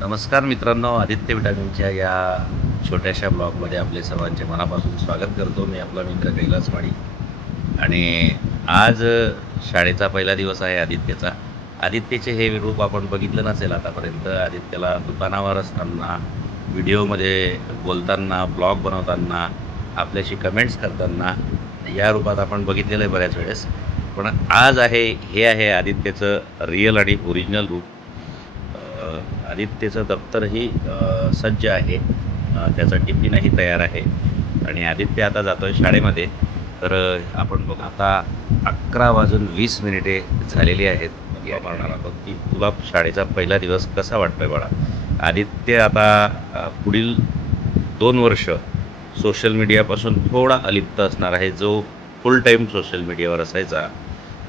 नमस्कार मित्रांनो आदित्य विटामिनच्या या छोट्याशा ब्लॉगमध्ये आपले सर्वांचे मनापासून स्वागत करतो. मी आपला मित्र कैलास माळी. आणि आज शाळेचा पहिला दिवस आहे आदित्यचा. आदित्यचे हे रूप आपण बघितलं नसेल आतापर्यंत. आदित्यला दुकानावर असताना व्हिडिओमध्ये बोलताना ब्लॉग बनवताना आपल्याशी कमेंट्स करताना या रूपात आपण बघितलेलं आहे बऱ्याच वेळेस. पण आज आहे हे आहे आदित्यचं रिअल आणि ओरिजिनल रूप. आदित्यचं दप्तरही सज्ज आहे. त्याचा टिफिनही तयार आहे. आणि आदित्य आता जातो आहे शाळेमध्ये. तर आपण बघ. आता अकरा वाजून वीस मिनिटे झालेली आहेत. कारणाला बघ. की तुला शाळेचा पहिला दिवस कसा वाटतोय बाळा? आदित्य आता पुढील दोन वर्ष सोशल मीडियापासून थोडा अलिप्त असणार आहे. जो फुल टाईम सोशल मीडियावर असायचा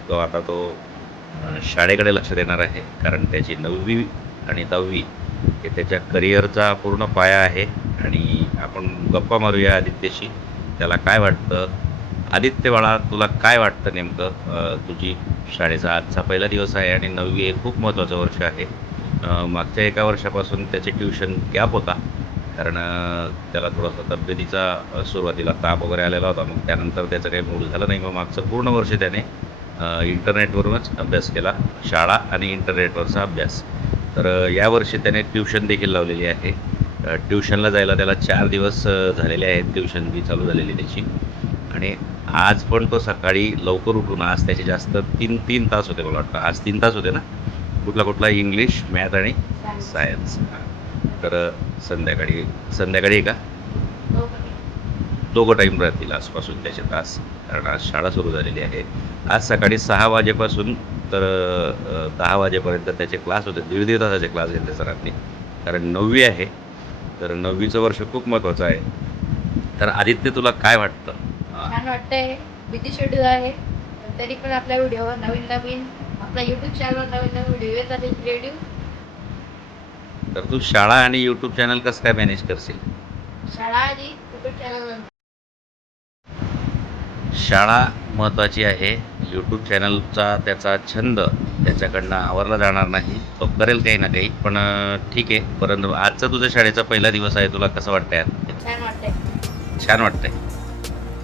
तो आता तो शाळेकडे लक्ष देणार आहे. कारण त्याची नववी आणि दहावी हे त्याच्या करिअरचा पूर्ण पाया आहे. आणि आपण गप्पा मारूया आदित्यशी. त्याला काय वाटतं? आदित्य बाळा तुला काय वाटतं नेमकं? तुझी शाळेचा आजचा पहिला दिवस आहे आणि नववी हे खूप महत्त्वाचं वर्ष आहे. मागच्या एका वर्षापासून त्याचे ट्युशन गॅप होता. कारण त्याला थोडासा तब्येतीचा सुरुवातीला ताप वगैरे आलेला होता. मग त्यानंतर त्याचं काही मूड झालं नाही. मग मागचं पूर्ण वर्ष त्याने इंटरनेटवरूनच अभ्यास केला. शाळा आणि इंटरनेटवरचा अभ्यास. तर यावर्षी त्याने ट्युशन देखील लावलेली आहे. ट्युशनला जायला त्याला चार दिवस झालेले आहेत. ट्युशन बी चालू झालेली त्याची. आणि आज पण तो सकाळी लवकर उठून आज त्याचे जास्त तीन तीन तास होते मला वाटतं. आज तीन तास होते ना? कुठला कुठला? इंग्लिश मॅथ आणि सायन्स. तर संध्याकाळी संध्याकाळी का? दोघं टाईम राहतील आजपासून त्याचे तास कारण आज शाळा सुरू झालेली आहे. आज सकाळी सहा वाजेपासून तर दहा वाजेपर्यंत त्याचे क्लास होते. दीड दीड तासाचे क्लास घेतले सरांनी कारण नववी आहे. तर नववीचं वर्ष खूप महत्त्वाचं आहे. तर आदित्य तुला काय वाटतं? छान वाटतंय. बिझी शेड्यूल आहे. तरी पण आपल्या व्हिडिओवर नवीन नवीन आपल्या युट्यूब चॅनलवर नवीन नवीन व्हिडिओ येत राहतील क्रिएटिव्ह तर तू शाळा आणि यूट्यूब चॅनल कसं काय मॅनेज करशील? शाळा आणि युट्यूब चॅनलवर शाळा महत्त्वाची आहे. यूट्यूब चॅनलचा त्याचा छंद त्याच्याकडनं आवरला जाणार नाही. तो करेल काही ना काही पण ठीक आहे. परंतु आजचा तुझ्या शाळेचा पहिला दिवस आहे तुला कसं वाटतंय? छान वाटतंय. छान वाटतंय.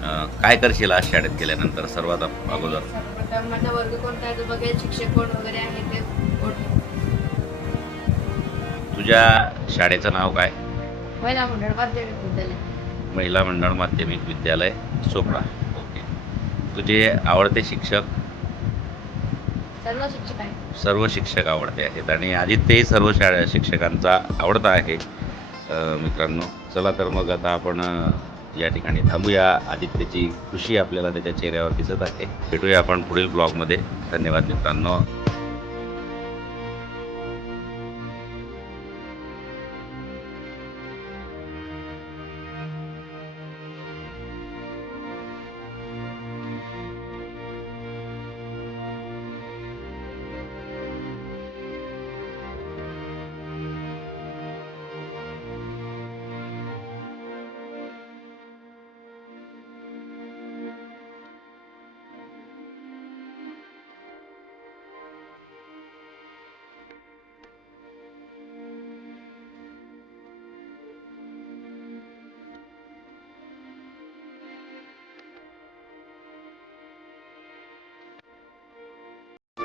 अं, काय करशील आज शाळेत गेल्यानंतर सर्वात अप- अगोदर? सर्वप्रथम माझा वर्ग कोणता आहे तो बघेल. शिक्षक कोण वगैरे आहे ते ओळखेल. तुझ्या शाळेचं नाव काय? पहिला मंडळ माध्यमिक विद्यालय. महिला मंडळ माध्यमिक विद्यालय ओके तुझे आवडते शिक्षक? सर्व शिक्षक आहे सर्व शिक्षक आवडते आहेत आणि आदित्यही सर्व शाळा शिक्षकांचा आवडता आहे. अ, मित्रांनो चला तर मग आता आपण अ, या ठिकाणी थांबूया. आदित्यची खुशी आपल्याला त्याच्या चेहऱ्यावर दिसत आहे. भेटूया आपण पुढील ब्लॉगमध्ये. धन्यवाद मित्रांनो.